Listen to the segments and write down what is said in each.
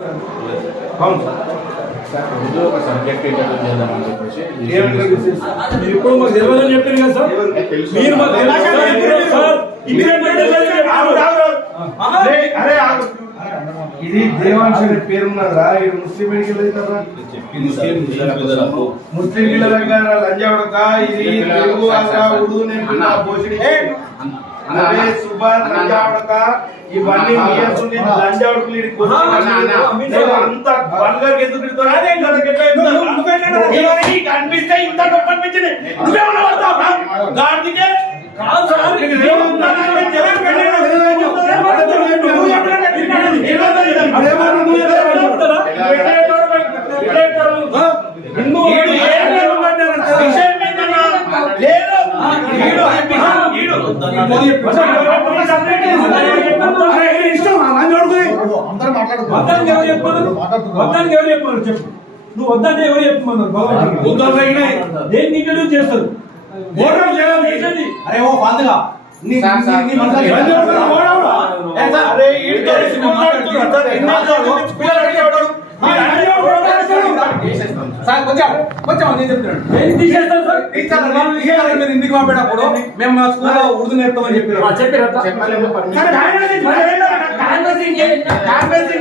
అవును సార్ ముందు ఒక సబ్జెక్ట్ ఇంటర్వ్యూ చేద్దామని చెప్పేసి ఇప్పుడు మాకు తెలియదని చెప్పారు కదా సార్. మీరు మాకు ఇది దేవాంశ పేరున్నదా? ఇది ముస్లిం మెడికల్ అవుతారా? ముస్లిం పిల్లల దగ్గర లంజావడక ఇది తెలుగు ఉర్దూ నేర్పుతా పోషడి సుబార్ లంజావడక ఇవన్నీ లంజావడకు అంత బల్గర్ ఎందుకు కనిపిస్తే ఇంత గొప్ప అనిపించింది. నువ్వేమన్నా పడతావా గాడికే? నువ్వు వద్దంటే ఎవరు చెప్పమన్నారు? దేన్ని ఇంట్రడ్యూస్ చేస్తారు? అరే ఓ ఫాల్తుగా ఇంటికి పంపేటప్పుడు మేము స్కూల్లో ఉర్దూ నేర్పుతామని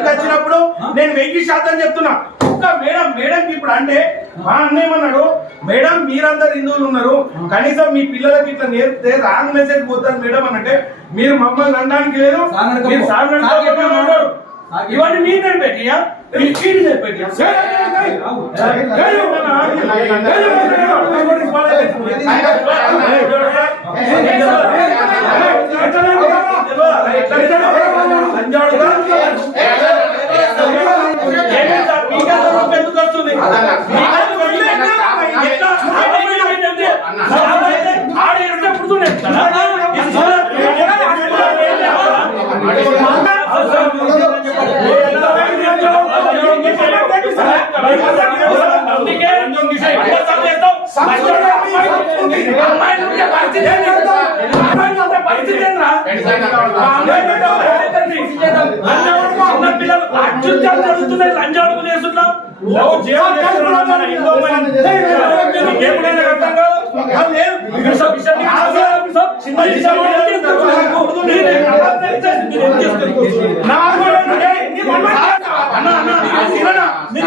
వచ్చినప్పుడు నేను 1000% చెప్తున్నా. మేడం మేడం ఇప్పుడు అంటే మా అన్న ఏమన్నాడు, మేడం మీరందరు హిందువులు ఉన్నారు, కనీసం మీ పిల్లలకి ఇట్లా నేర్పితే రాంగ్ మెసేజ్ పోతారు మేడం అని అంటే మీరు మమ్మల్ని అనడానికి లేదు. ఇవన్నీ మీరు నేర్పెట్టియా నేర్పెట్టియా ఎందుకు వస్తుంది? లంచాడుకు చేస్తున్నాం మీరు